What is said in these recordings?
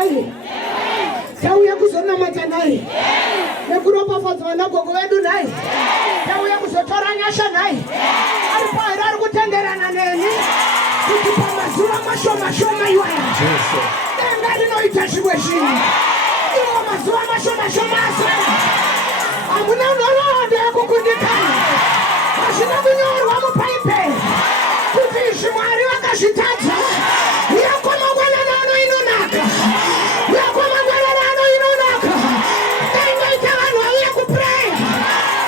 naye. Tauya kuzonamata naye. Nekuropa fadzwa nagogo wedu naye. Tauya kuzotoranyasha naye. Aripaira ari kutenderana neni. Kuti pamazuva mashoma iwaya. Denga rinoita zvimwe zvinhu. Iwo mazuva mashoma asara. Hamuna nhoroondo yekukundikana. Hazvina kunyorwa mupaipe. Kuti izvi Mwari vakazvitadza. Yako mangwanani ano inonaka. Yako mangwanani ano inonaka. Daingaita vanhu vauya kupraya.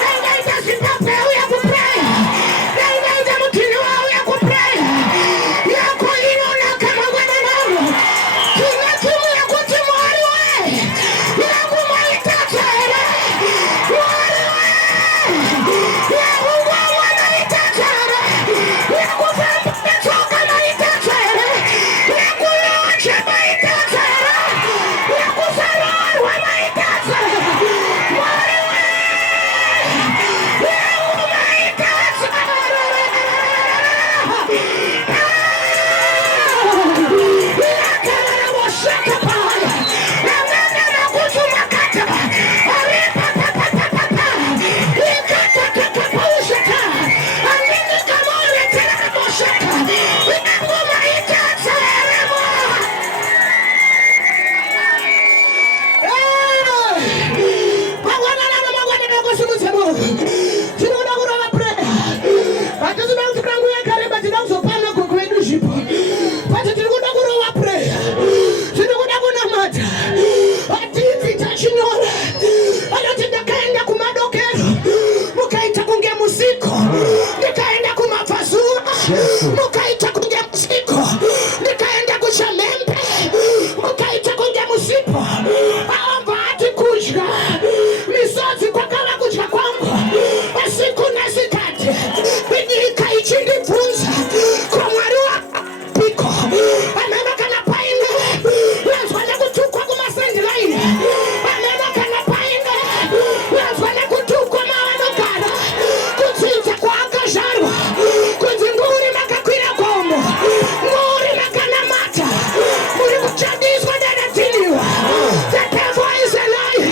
Daingaita Zimbabwe auya kupraya. Daingaita Mutini vauya kupraya. Yako inonaka mangwanani ano. Tina timu yekuti Mwari we. Yangu mwaitadza here. Mwari we. Yangu mwaitadza here. Yangu tsoka mwaitadza here. Yangu lonje mwaitadza here. Yangu sararwa mwaitadza. Mwari we. Yangu mwaitadza. Yakara woshaka paya. Namana kutuma kataba. Aripa papa. Ikata paushaka. Andini kamone tena kamoshaka. Yangu mwaitadza here. Mukaita kunge musiko. Nikaenda kuchamembe. Mukaita kunge musiko. Aomba ati kudya. Misodzi kwakava kudya kwangu. Usiku nesikati. Nyika ichindibvunza. Kwa Mwari wapiko. Amena kana paine. Wenzwa nekutukwa kumasendilaini. Amena kana paine. Wenzwa nekutukwa mavanogara. Kudzinza kwaakazvarwa. Kunzi nguri makakwira gomo. Nguri makanamata. Muri kuchadiswa nedatiniwa. The devil is a liar.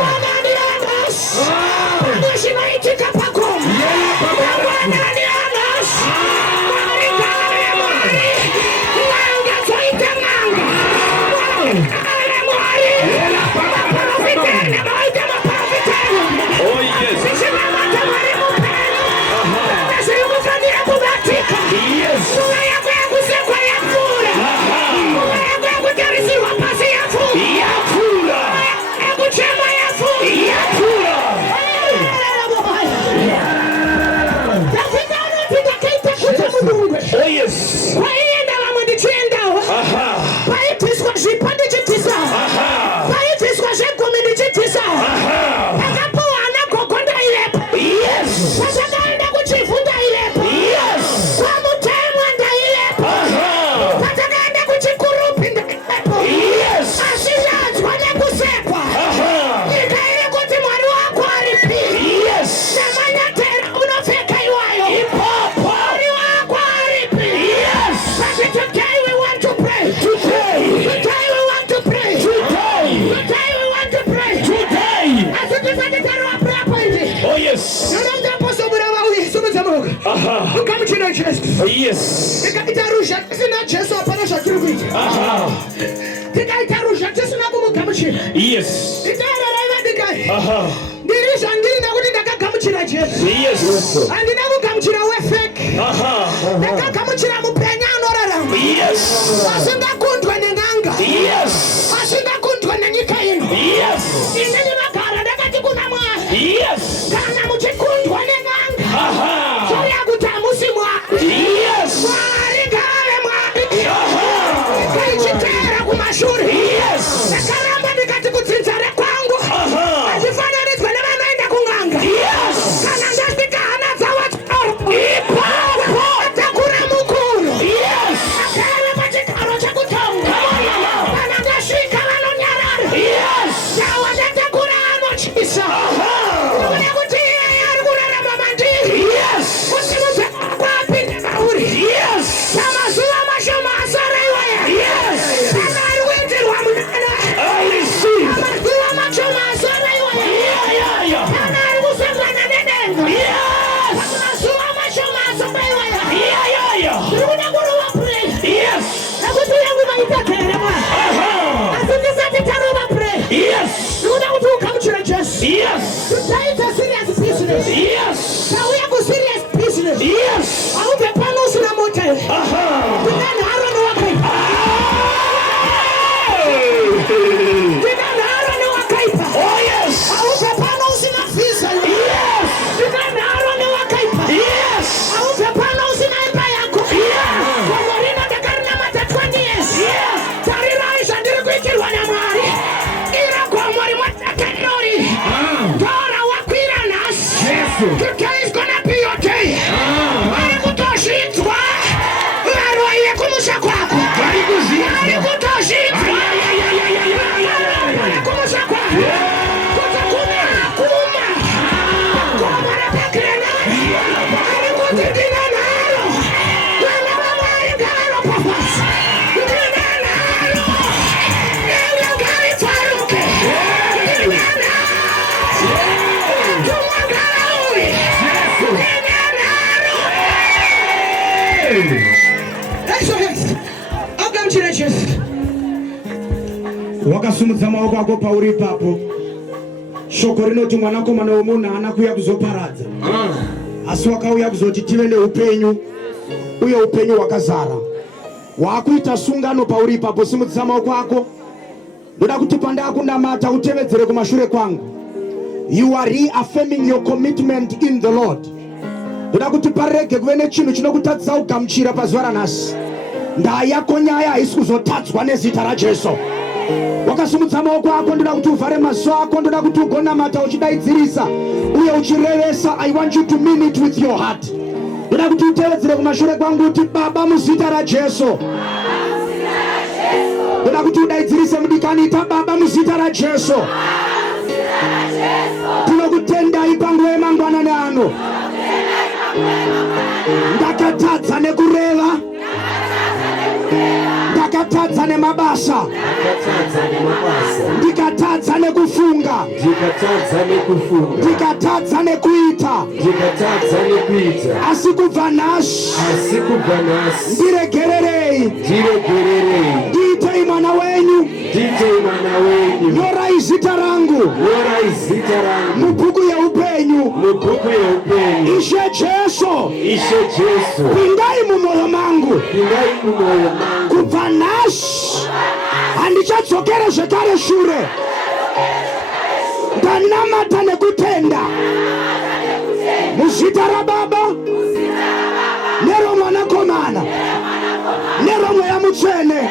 Mangwanani anos. Nezvinaitika pagomo. Mangwanani anos. Mwari kare Mwari. N'anga dzoita n'anga. Mwari kare Mwari. Maprofitene vaita maprofitene. Oh, yes. Zvichivamata Mwari mupenyu. Nezviri kufanira kubatika. Yes. Nguva yako yekusekwa yapfuura. Nguva yako yekutarisirwa pasi yapfuura. Yapfuura. Yekuchema yapfuura. Yapfuura. Dhavhidhi anoti ndakaita kuti mudungwe. Oh, yes. Kwaienda vamwe ndichiendawo. Aha. Paibviswa zvipo ndichibvisawo. Aha. Paibviswa zvegumi ndichibvisawo. Aha. Pakapuwa ana gogo ndailepo. Yes. Patakaenda kuchivhu ndailepo. Yes. Kwamutemwa ndailepo. Aha. Patakaenda kuchikurupi ndailepo. Yes. Asi ndadzwa nekusekwa. Aha. Nyika iri kuti Mwari wako aripi. Yes. Namanyatera unopfeka iwayo. Ipapo. Mwari wako aripi. Yes. But today we want to pray. Today. Today we want to pray. Today. Today we want to pray. Today. Asitifanye taro wa prayer point. Oh, yes. Ndio apostle mwana wa Yesu mzamoga. Aha. Ukamchina Yesu. Yes. Ikaitarusha sina Yesu hapana shakiri kuita. Aha. Ikaitarusha sina kumukamchina. Yes. Itara raiva dikai. Aha. Ndirisha ndina kuti ndakakamchina Yesu. Yes. Andina kukamchina we fake. Aha. Ndakakamchina mupenya anorarama. Yes. Asingakundwa nenganga. Yes. Asingakundwa nenyika ino. Yes. Ineni vagara ndakati kuna Mwari. Yes. Kana muchikundwa nenganga. Aha. Choya kuti hamusi Mwari. Yes. Mwari ngave Mwari. Aha. Ikaichitera kumashure. Yes. Ndakaramba ndikati kudzinza rekwangu. Aha. Achifananidzwa nevanoenda kung'anga. Yes. Kana ndasvika hana dzavo Ipapo. atakura mukuru. Yes. Agara pachigaro chekutanga. Kana ndasvika vanonyarara. Yes. Ndawa ndatakura anotyisa. Aha. Kuda kuti iye ari kurarama mandiri. Yes. Kuti muzvekwa kwapinda mauri. Yes. Pamazuva mashoma asara iwaya. Yes. Kana ari kuitirwa Yesu. Wakasumudza maoko ako pauri ipapo. Shoko rinoti mwanakomana womunhu haana kuuya kuzoparadza, asi wakauya kuzoti tive neupenyu, uye upenyu hwakazara. Waakuita sungano pauri ipapo. Simudzisa maoko ako. Ndoda kuti pandakunamata utevedzere kumashure kwangu. You are reaffirming your commitment in the Lord. Ndoda kuti parege kuve nechinhu chinokutadzisa kugamuchira pazuva ranhasi. Ndaa yako nyaya haisi kuzotadzwa nezita raJesu. Wakasumudza maoko ako. Ndoda kuti uvhare maziso ako. Ndoda kuti ugonamata uchidaidzirisa uye uchirevesa. I want you to mean it with your heart. Ndoda kuti utevedzere kumashure kwangu kuti Baba muzita raJesu. Ndoda kuti udaidzirise mudikani ita Baba muzita raJesu. Tinokutendai panguva yemangwanani ano. Ndakatadza nekureva, ndakatadza nemabasa, ndikatadza nekufunga, ndikatadza nekuita, asi kubva nhasi ndiregererei, ndiitei mwana wenyu, nyorai zita rangu mubhuku yeupenyu. Ishe Jesu, pindai mumwoyo mangu. Kubva nhasi handichadzokere zvekare shure. Ndanamata nekutenda muzita raBaba neromwanakomana neromweya mutsvene.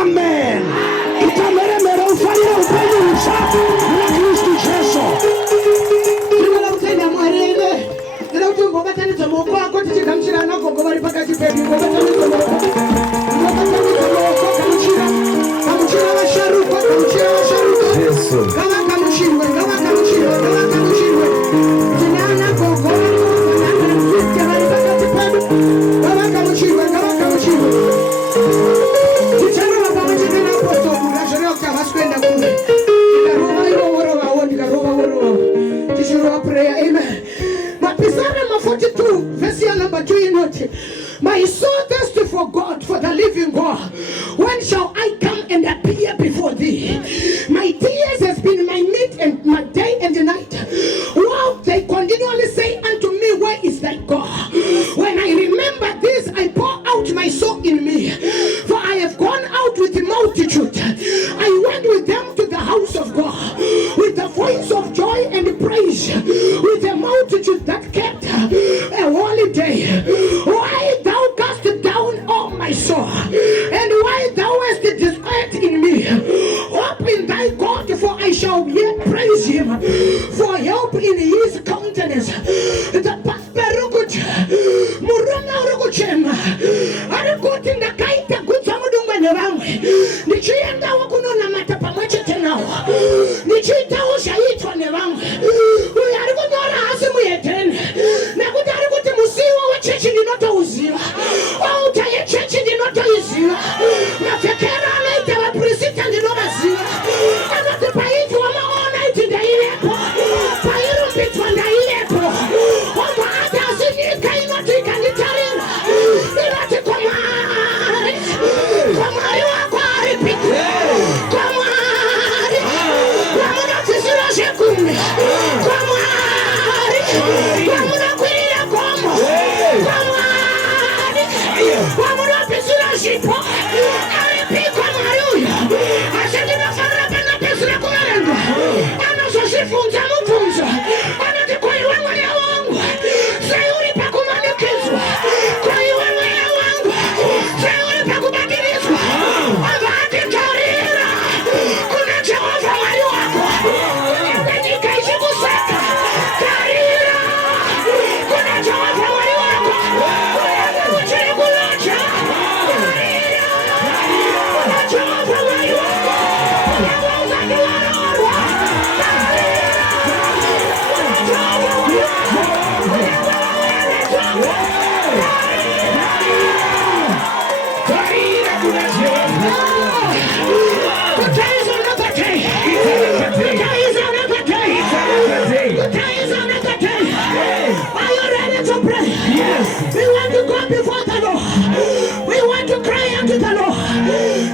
Amen. Itamheremhere ufarire upenyu hutsva muna Kristu Jesu. Ndinoda kutenda Mwari ine. Ndinoda kuti ungobatanidza maoko ako tichigamuchira anagogo vari pakati pedu. Ungobatanidza maoko. Gamuchira vasharukwa. Ngavagamuchirwe. Tine anagogo vari pakati pedu. Ngavagamuchirwe. Ticharova pamwe chete naapostoli razvoreuka havasi kuenda kure. Ndikarova irovo. Tichirova prayer. Amen. Psalm 42 verse number 2 inoti, my soul thirsty for God, for the living God. When shall I come and appear before thee? My tears has been my meat and my day and night. Wow, they continually say unto me, where is thy God? When I remember this, I pour out my soul in me. For I have gone out with the multitude. I went with them to the house of God, with the voice of joy and praise, with the multitude that kept a holy day. Why thou cast down all my soul, and why thou hast despaired in me? Hope in thy God, for I shall yet praise him, for help in his countenance. The pasperugut muruna urukuchema arikuti ndakaita gudza mudungwe nevamwe ndichienda wakunona mata pamwe chete nawo ndichiitawo zvaitwa nevamwe. Uyu ari kunyora hasi muhedheni nekuti ari kuti musiwo wechechi ndinotouziva, outa yechechi ndinotoiziva, mapfekero anoita vaprista ndinovaziva, anoti paitwa maonaiti ndaivepo, pairumbidzwa ndaivepo. Obva ati asi nyika inoti ikanditarira inoti komwari wako ari piti.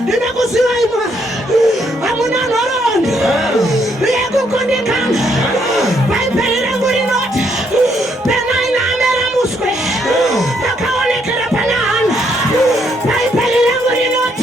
Ninakusiwa ima. Amuna noron. Riegu kondikana. Paipelira nguri not. Pena ina amera muskwe. Nakaole kera panana. Paipelira nguri not.